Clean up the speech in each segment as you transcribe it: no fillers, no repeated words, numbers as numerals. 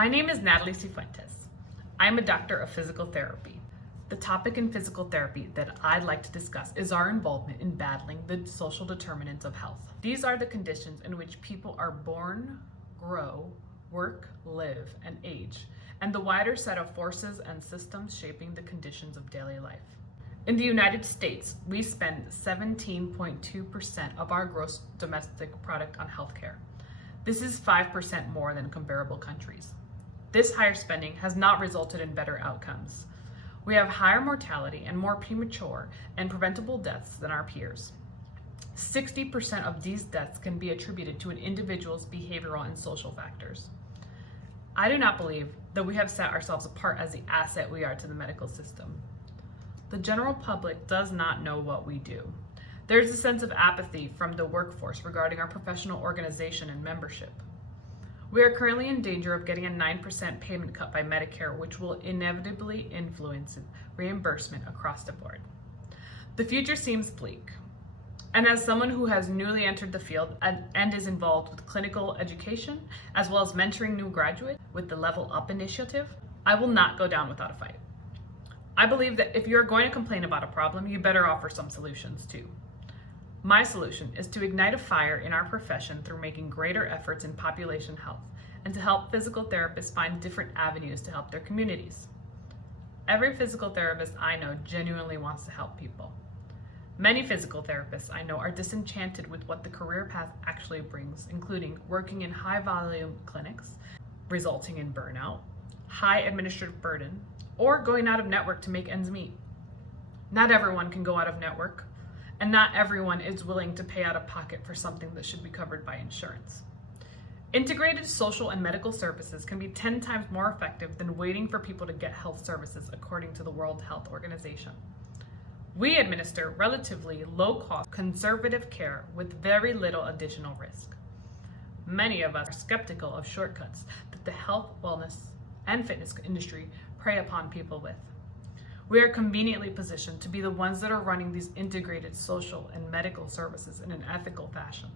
My name is Natalie Cifuentes. I'm a doctor of physical therapy. The topic in physical therapy that I'd like to discuss is our involvement in battling the social determinants of health. These are the conditions in which people are born, grow, work, live, and age, and the wider set of forces and systems shaping the conditions of daily life. In the United States, we spend 17.2% of our gross domestic product on healthcare. This is 5% more than comparable countries. This higher spending has not resulted in better outcomes. We have higher mortality and more premature and preventable deaths than our peers. 60% of these deaths can be attributed to an individual's behavioral and social factors. I do not believe that we have set ourselves apart as the asset we are to the medical system. The general public does not know what we do. There's a sense of apathy from the workforce regarding our professional organization and membership. We are currently in danger of getting a 9% payment cut by Medicare, which will inevitably influence reimbursement across the board. The future seems bleak. And as someone who has newly entered the field and is involved with clinical education, as well as mentoring new graduates with the Level Up initiative, I will not go down without a fight. I believe that if you're going to complain about a problem, you better offer some solutions too. My solution is to ignite a fire in our profession through making greater efforts in population health and to help physical therapists find different avenues to help their communities. Every physical therapist I know genuinely wants to help people. Many physical therapists I know are disenchanted with what the career path actually brings, including working in high-volume clinics, resulting in burnout, high administrative burden, or going out of network to make ends meet. Not everyone can go out of network, and not everyone is willing to pay out of pocket for something that should be covered by insurance. Integrated social and medical services can be 10 times more effective than waiting for people to get health services, according to the World Health Organization. We administer relatively low-cost, conservative care with very little additional risk. Many of us are skeptical of shortcuts that the health, wellness, and fitness industry prey upon people with. We are conveniently positioned to be the ones that are running these integrated social and medical services in an ethical fashion.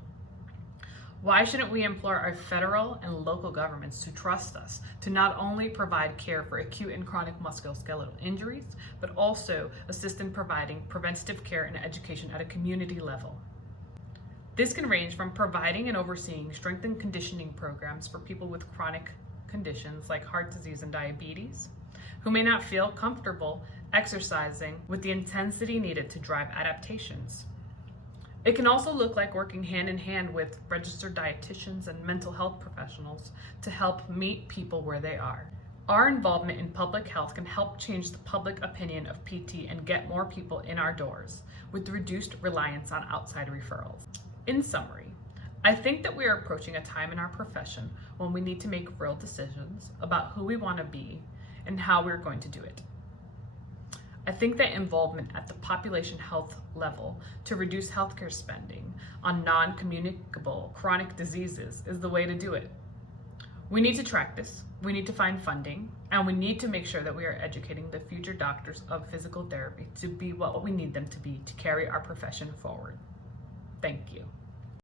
Why shouldn't we implore our federal and local governments to trust us to not only provide care for acute and chronic musculoskeletal injuries, but also assist in providing preventative care and education at a community level? This can range from providing and overseeing strength and conditioning programs for people with chronic conditions like heart disease and diabetes, who may not feel comfortable exercising with the intensity needed to drive adaptations. It can also look like working hand in hand with registered dietitians and mental health professionals to help meet people where they are. Our involvement in public health can help change the public opinion of PT and get more people in our doors with reduced reliance on outside referrals. In summary, I think that we are approaching a time in our profession when we need to make real decisions about who we want to be and how we're going to do it. I think that involvement at the population health level to reduce healthcare spending on non-communicable chronic diseases is the way to do it. We need to track this, we need to find funding, and we need to make sure that we are educating the future doctors of physical therapy to be what we need them to be to carry our profession forward. Thank you.